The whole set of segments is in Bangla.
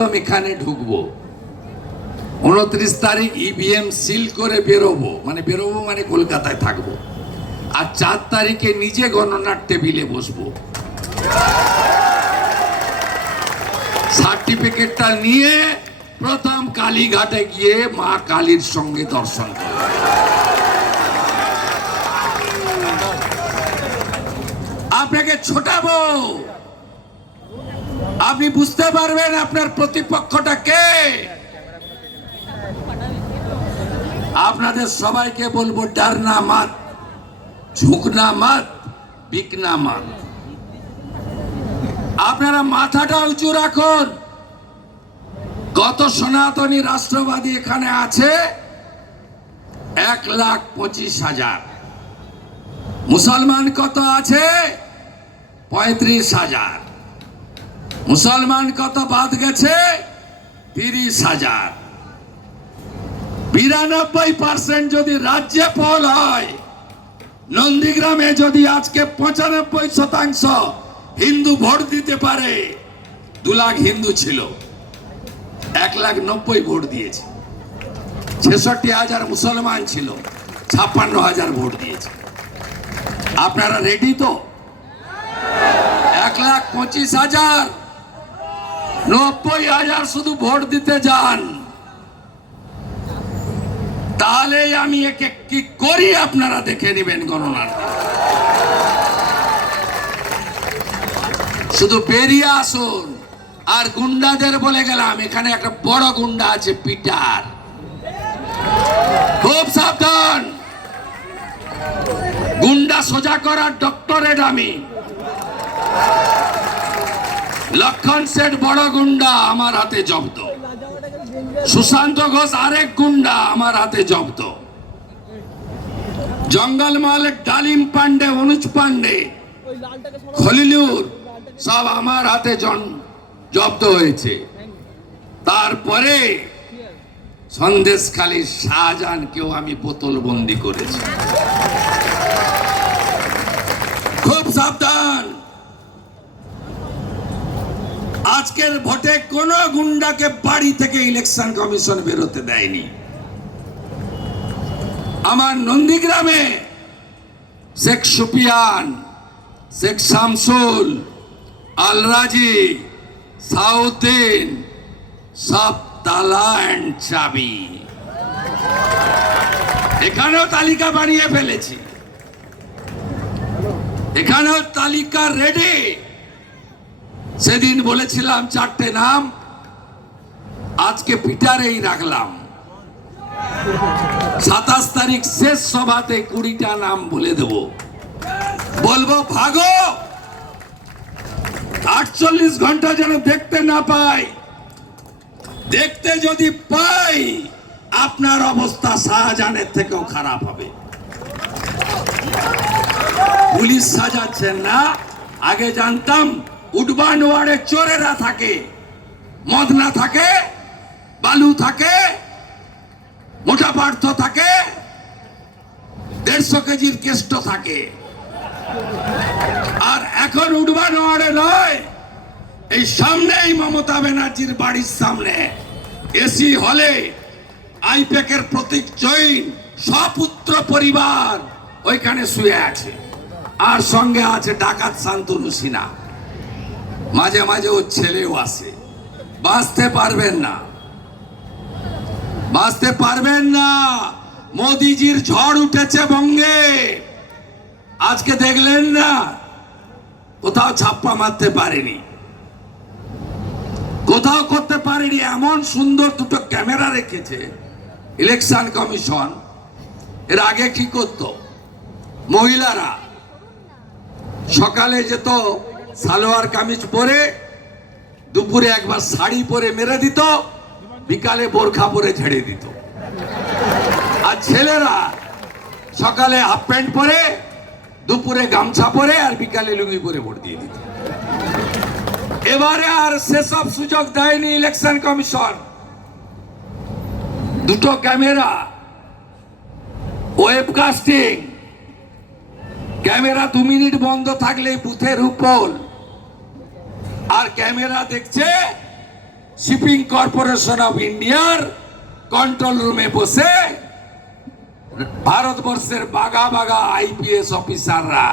এখানে ঢুকবো 29 তারিখ ইভিএম সিল করে বেরোবো মানে কলকাতায় থাকবো আর 4 তারিখে নিজে গণনার টেবিলে বসবো সার্টিফিকেটটা নিয়ে প্রথম কালীঘাটে গিয়ে মা কালীর সঙ্গে দর্শন করব। আপনাকে ছোটাবো, আপনি বুঝতে পারবেন আপনার প্রতিপক্ষটা কে। আপনাদের সবাইকে বলবো ডরনা মত, ঝুঁকনা মত, বিকনা মত। আপনারা মাথাটা উঁচু রাখুন। কত সনাতনী রাষ্ট্রবাদী এখানে আছে? 1,25,000। মুসলমান কত আছে? 35,000। মুসলমান কত বাদ গেছে? 30,000। 92% যদি রাজ্যে পোল হয়, নন্দীগ্রামে যদি আজকে 95% হিন্দু ভোট দিতে পারে, 2 লাখ হিন্দু ছিল, 1,90,000 ভোট দিয়েছে। 66,000 মুসলমান ছিল, 56,000 ভোট দিয়েছে। আপনারা রেডি তো? 1,25,000, 90,000 শুধু ভোট দিতে যান, তাহলেই আমি একে কি করি আপনারা দেখে নেবেন গণনার। শুধু বেরিয়ে আসুন। আর গুন্ডাদের বলে গেলাম, এখানে একটা বড় গুন্ডা আছে পিটার, খুব সাবধান। গুন্ডা সোজা করার ডক্টরেট আমি। লক্ষণ সেঠ বড় গুন্ডা, আমার হাতে জব্দ। সুশান্ত ঘোষ আরেক গুন্ডা, আমার হাতে জব্দ। জঙ্গল মালিক ডালিম পান্ডে, অনুজ পান্ডে, খলিলুর সব আমার হাতে জব্দ হয়েছে। তারপরে সন্দেশখালীর শাহজাহানকেও আমি বোতল বন্দি করেছি। খুব সাবধান। আজকের ভোটে কোন গুন্ডাকে বাড়ি থেকে ইলেকশন কমিশন বেরোতে দেয়নি। আমার নন্দীগ্রামে শেখ সুফিয়ান, শেখ শামসুল, আলরাজি, সাউদ্দিন সব তালা এন্ড চাবি। এখানেও তালিকা বানিয়ে ফেলেছি, এখানেও তালিকা রেডি। সেদিন বলেছিলাম 4টে নাম, আজকে পিটারেই রাখলাম। 27 তারিখ শেষ সভাতে 20টা নাম বলে দেব, বলবো ভাগো। 48 ঘন্টা যেন দেখতে না পাই। দেখতে যদি পাই, আপনার অবস্থা শাহজাহানের থেকেও খারাপ হবে। পুলিশ সাজাচ্ছেন না? আগে জানতাম উডবান ওয়ার্ডে চোরেরা থাকে, মদ না থাকে, বালু থাকে, মোটা পার্থ থাকে, 150 কেজির কেষ্ট থাকে। আর এখন উডবান ওয়ার্ডে নয়, এই সামনেই মমতা ব্যানার্জির বাড়ির সামনে এসি হলে আইপ্যাকের প্রতীক জৈন সপুত্র পরিবার ওইখানে শুয়ে আছে। আর সঙ্গে আছে ডাকাত শান্তনু সিনহা, মাঝে মাঝে ওর ছেলেও আসে। বাঁচতে পারবেন না, বাঁচতে পারবেন না। মোদিজির ঝড় উঠেছে বঙ্গে, আজকে দেখলেন না? কোথাও ছাপ্পা মারতে পারেনি, কোথাও করতে পারেনি। এমন সুন্দর 2টো ক্যামেরা রেখেছে ইলেকশন কমিশন। এর আগে কি করত? মহিলারা সকালে যেত সালোয়ার কামিজ পরে, দুপুরে একবার শাড়ি পরে মেরে দিত, বিকালে বোরখা পরে ছেড়ে দিত। আর ছেলেরা সকালে হাফ প্যান্ট পরে, দুপুরে গামছা পরে, আর বিকালে লুঙ্গি পরে ভোট দিয়ে দিত। এবারে আর সেসব সুযোগ দেয়নি ইলেকশন কমিশন। 2টো ক্যামেরা, ওয়েবকাস্টিং ক্যামেরা 2 মিনিট বন্ধ থাকলে বুথের উপর, আর ক্যামেরা দেখছে শিপিং কর্পোরেশন অফ ইন্ডিয়ার কন্ট্রোল রুমে বসে ভারতবর্ষের বাগা বাগা আইপিএস অফিসাররা,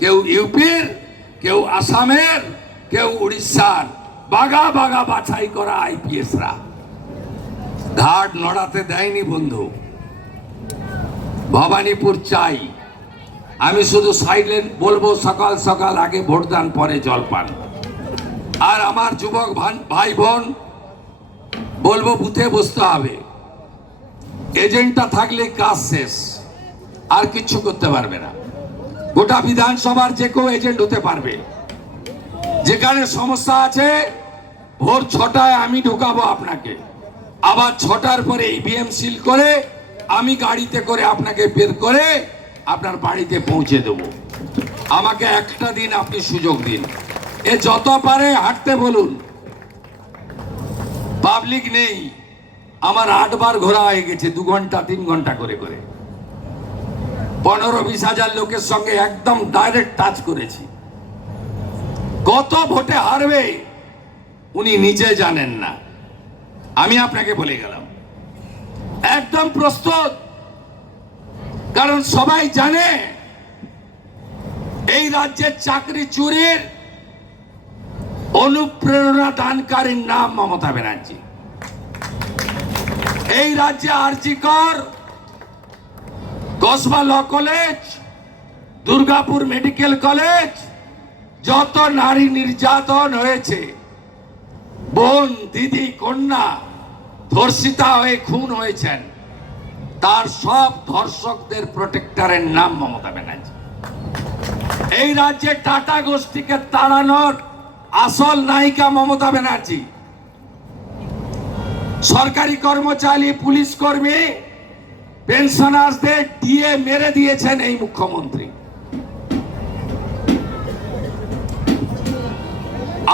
কেউ ইউপির, কেউ আসামের, কেউ উড়িষ্যার, বাগা বাগা বাছাই করা আইপিএসরা ঘাট নড়াতে দেয়নি বন্ধু। ভবানীপুর চাই। আমি শুধু সাইলেন্ট বলবো, সকাল সকাল আগে ভোটদান, পরে জলপান। আর আমার যুবক ভাই বোন বলবো, বুথে বসতে হবে। এজেন্টটা থাকলে কাজ শেষ, আর কিচ্ছু করতে পারবে না। গোটা বিধানসভার যে কেউ এজেন্ট হতে পারবে। যেখানে সমস্যা আছে, ভোর 6টায় আমি ঢোকাবো আপনাকে, আবার 6টার পরে ইভিএম সিল করে আমি গাড়িতে করে আপনাকে বের করে আপনার বাড়িতে পৌঁছে দেব। আমাকে একটা দিন আপনি সুযোগ দিন। এ যত পারে হাঁটতে বলুন, পাবলিক নেই। আমার 8 বার ঘোরা হয়ে গেছে, 2 ঘন্টা 3 ঘন্টা করে করে। 15-20 হাজার লোকের সঙ্গে একদম ডাইরেক্ট টাচ করেছি। কত ভোটে হারবে উনি নিজে জানেন না, আমি আপনাকে বলে গেলাম। একদম প্রস্তুত, কারণ সবাই জানে এই রাজ্যের চাকরি চুরির অনুপ্রেরণা দানকারীর নাম মমতা ব্যানার্জি। এই রাজ্যে RG Kar, Kasba law college, Durgapur medical college, যত নারী নির্যাতন হয়েছে, বোন, দিদি, কন্যা ধর্ষিতা হয়ে খুন হয়েছেন, তার সব ধর্ষকদের প্রোটেক্টরের নাম মমতা ব্যানার্জি। এই রাজ্যে টাটা গোষ্ঠীকে তাড়ানোর আসল নায়িকা মমতা ব্যানার্জি। সরকারি কর্মচারী, পুলিশ কর্মী, পেনশনারদের দিয়ে মেরে দিয়েছেন এই মুখ্যমন্ত্রী।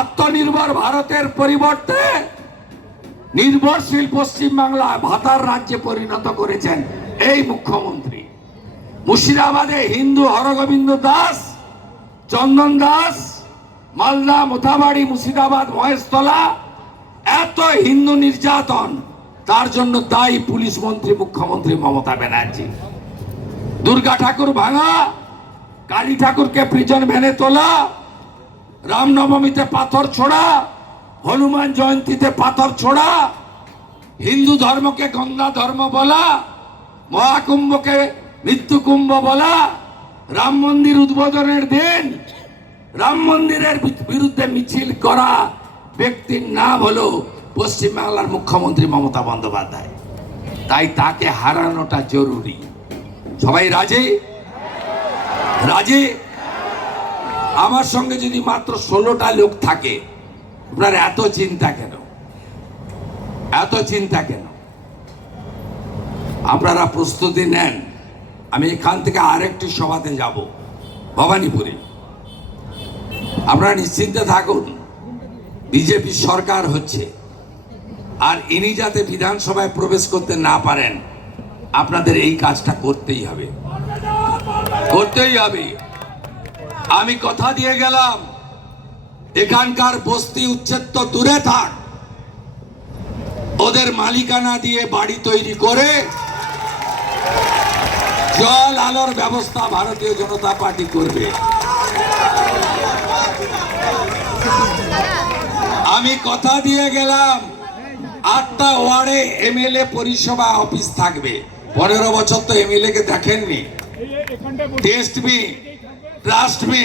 আত্মনির্ভর ভারতের পরিবর্তে নির্ভরশীল পশ্চিমবাংলা ভাতার রাজ্যে পরিণত করেছেন এই মুখ্যমন্ত্রী। মুর্শিদাবাদে হিন্দু হরগোবিন্দ দাস, চন্দন দাস, মালদা, মোথাবাড়ি, মুর্শিদাবাদ, মহেশতলা, এত হিন্দু নির্যাতন, তার জন্য দায়ী পুলিশ মন্ত্রী মুখ্যমন্ত্রী মমতা ব্যানার্জি। দুর্গা ঠাকুর ভাঙা, কালী ঠাকুরকে প্রিজন ভ্যানে তোলা, রামনবমীতে পাথর ছোড়া, হনুমান জয়ন্তীতে পাথর ছোড়া, হিন্দু ধর্মকে গঙ্গা ধর্ম বলা, মহাকুম্ভকে মৃত্যুকুম্ভ বলা, রাম মন্দির উদ্বোধনের দিন রাম মন্দিরের বিরুদ্ধে মিছিল করা ব্যক্তির নাম হলো পশ্চিমবাংলার মুখ্যমন্ত্রী মমতা বন্দ্যোপাধ্যায়। তাই তাকে হারানোটা জরুরি। সবাই রাজি? রাজি? আমার সঙ্গে যদি মাত্র 16টা লোক থাকে, আপনার এত চিন্তা কেন? এত চিন্তা কেন? আপনারা প্রস্তুতি নেন। আমি এখান থেকে আরেকটি সভাতে যাব, ভবানীপুরে। আপনারা নিশ্চিন্তে থাকুন, বিজেপি সরকার হচ্ছে। আর ইনি যাতে বিধানসভায় প্রবেশ করতে না পারেন, আপনাদের এই কাজটা করতেই হবে, করতেই হবে। আমি কথা দিয়ে গেলাম, এখানকার বস্তি উচ্ছেদ তো দূরে থাক, ওদের মালিকানা দিয়ে বাড়ি তৈরি করে জল আলোর ব্যবস্থা ভারতীয় জনতা পার্টি করবে। আমি কথা দিয়ে গেলাম, 8টা ওয়ার্ডে এমএলএ পরিষেবা অফিস থাকবে। 15 বছর তো এমএলএ কে দেখেননি। Test me, trust me.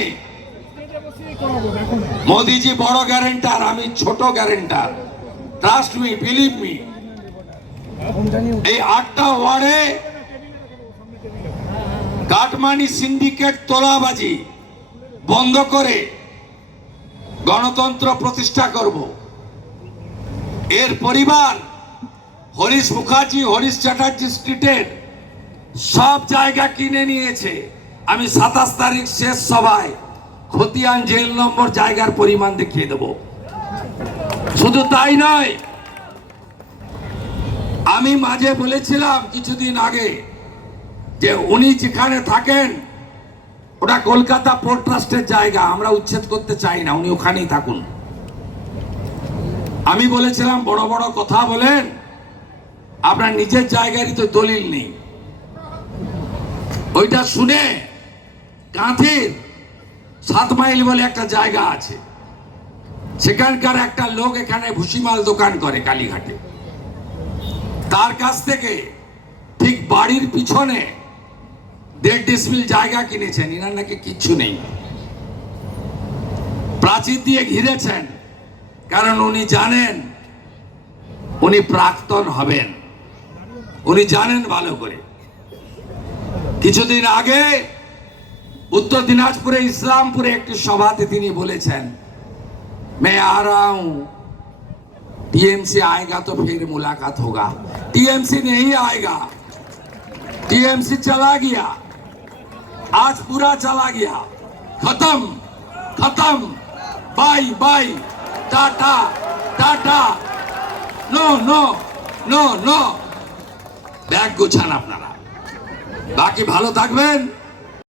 মোদিজি বড় গ্যারেন্টার, আমি ছোট guarantor. Trust me, believe me. এই 8টা ওয়ার্ডে কাটমানি সিন্ডিকেট, তোলাবাজি বন্ধ করে গণতন্ত্র প্রতিষ্ঠা করব। এর পরিবার হরিশ মুখার্জি, হরিশ চ্যাটার্জি স্ট্রিটের সব জায়গা কিনে নিয়েছে। আমি 27 তারিখ শেষ সভায় খতিয়ান জেল নম্বর জায়গার পরিমাণ দেখিয়ে দেব। শুধু তাই নয়, আমি মাঝে বলেছিলাম কিছুদিন আগে যে উনি যেখানে থাকেন ওটা কলকাতা পোর্ট ট্রাস্টের জায়গা, আমরা উচ্ছেদ করতে চাই না, উনি ওখানেই থাকুন। আমি বলেছিলাম বড় বড় কথা বলেন, আপনার নিজের জায়গারই তো দলিল নেই। ওইটা শুনে কাঁথির 7 মাইল বলে একটা জায়গা আছে, সেখানকার একটা লোক এখানে ভুসিমাল দোকান করে কালীঘাটে, তার কাছ থেকে ঠিক বাড়ির পিছনে 1.5 ডিসমিল জায়গা কিনেছেন। ইনার নাকি কিচ্ছু নেই, প্রাচীর দিয়ে ঘিরেছেন, কারণ উনি জানেন উনি প্রাক্তন হবেন, উনি জানেন ভালো করে। কিছুদিন আগে উত্তর দিনাজপুরে ইসলামপুরে একটি সভাতে তিনি বলেছেন, मैं आ रहा हूं, टीएमसी आएगा तो फिर मुलाकात होगा। टीएमसी नहीं आएगा, टीएमसी चला गया, आज पूरा चला गया, खत्म खत्म, bye bye, tata tata, no no no no. Bag গোছান আপনারা, বাকি ভালো থাকবেন।